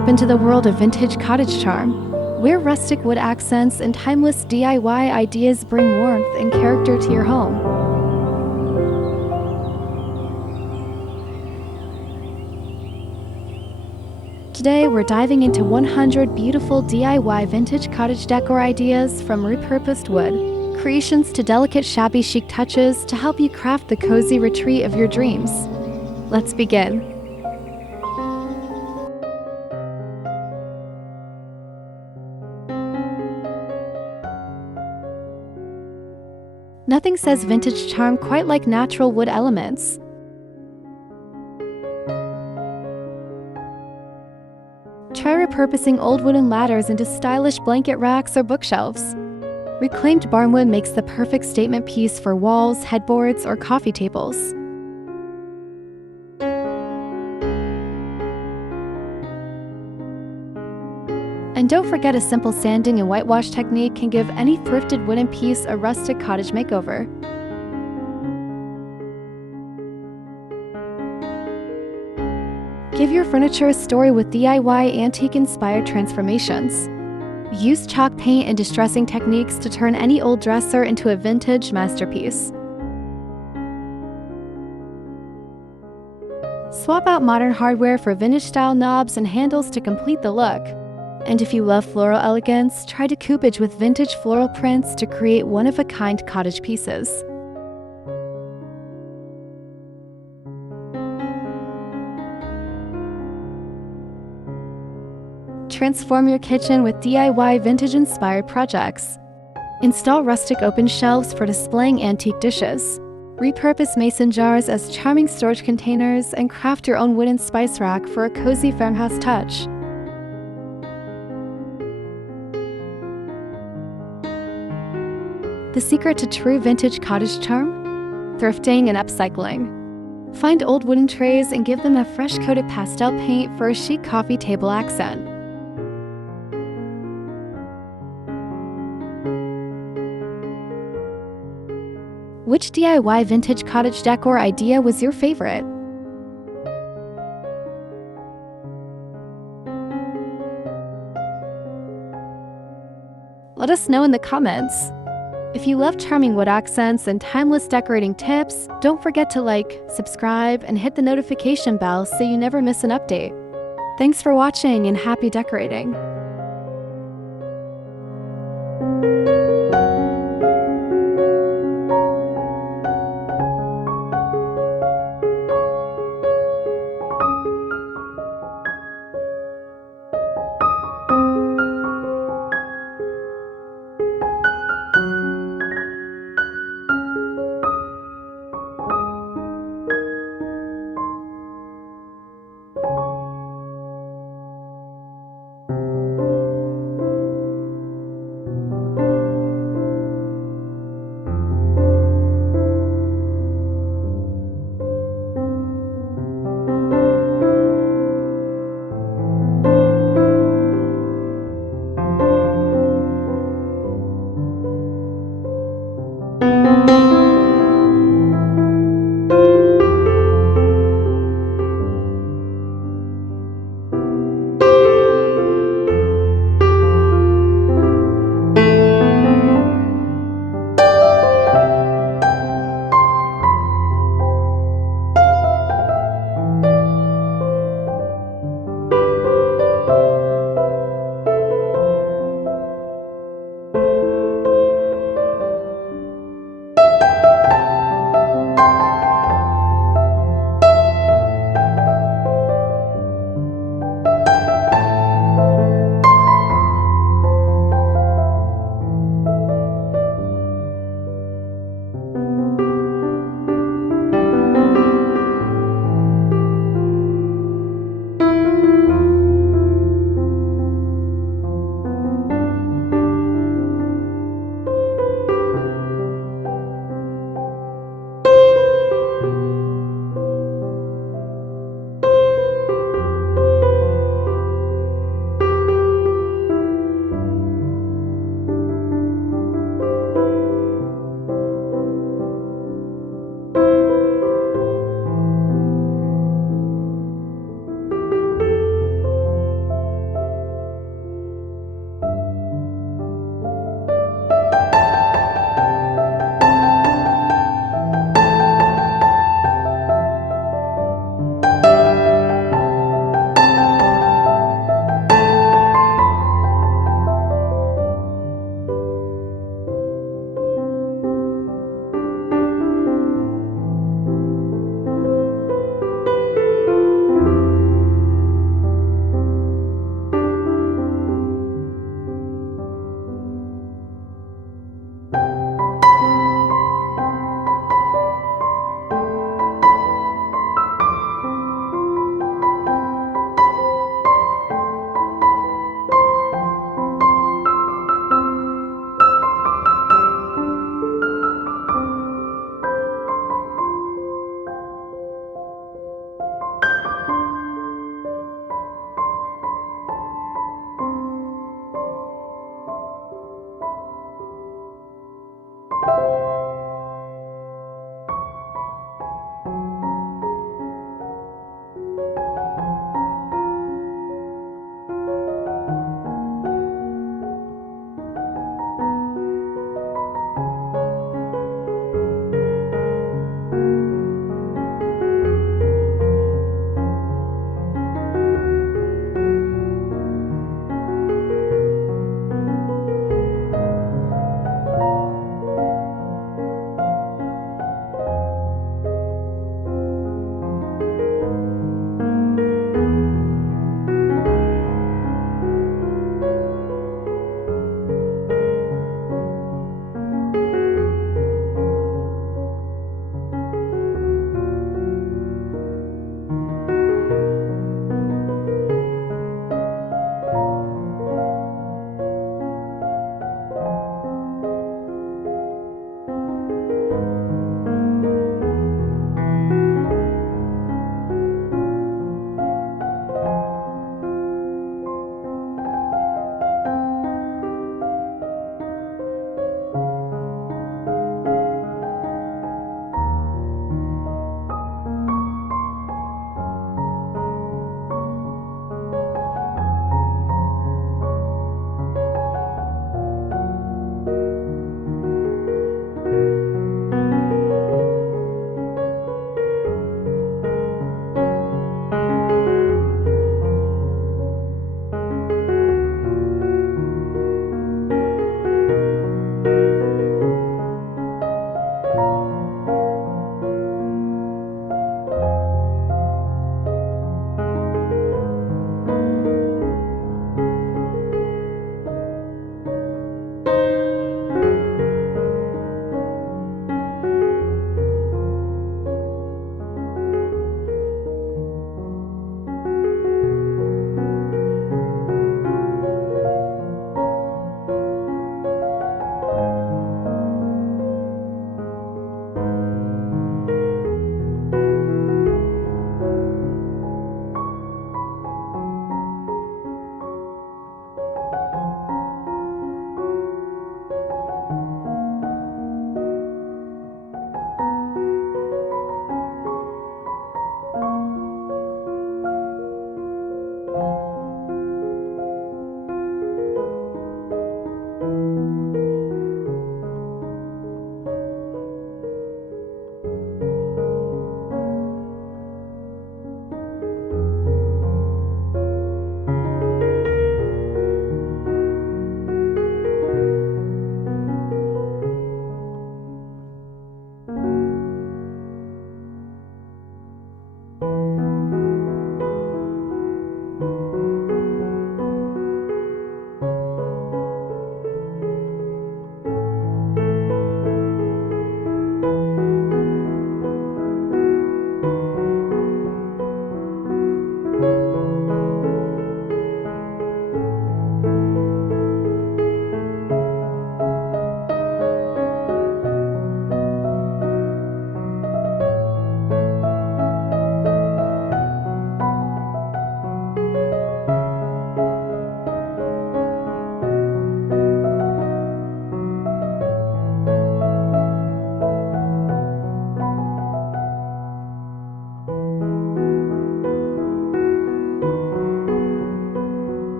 step into the world of vintage cottage charm, where rustic wood accents and timeless DIY ideas bring warmth and character to your home. Today, we're diving into 100 beautiful DIY vintage cottage decor ideas from repurposed wood, creations to delicate shabby chic touches to help you craft the cozy retreat of your dreams. Let's begin. Nothing says vintage charm quite like natural wood elements. Try repurposing old wooden ladders into stylish blanket racks or bookshelves. Reclaimed barnwood makes the perfect statement piece for walls, headboards, or coffee tables. And don't forget, a simple sanding and whitewash technique can give any thrifted wooden piece a rustic cottage makeover. Give your furniture a story with DIY antique-inspired transformations. Use chalk paint and distressing techniques to turn any old dresser into a vintage masterpiece. Swap out modern hardware for vintage-style knobs and handles to complete the look. And if you love floral elegance, try decoupage with vintage floral prints to create one-of-a-kind cottage pieces. Transform your kitchen with DIY vintage-inspired projects. Install rustic open shelves for displaying antique dishes. Repurpose mason jars as charming storage containers and craft your own wooden spice rack for a cozy farmhouse touch. The secret to true vintage cottage charm? Thrifting and upcycling. Find old wooden trays and give them a fresh-coated pastel paint for a chic coffee table accent. Which DIY vintage cottage decor idea was your favorite? Let us know in the comments. If you love charming wood accents and timeless decorating tips, don't forget to like, subscribe, and hit the notification bell so you never miss an update. Thanks for watching and happy decorating!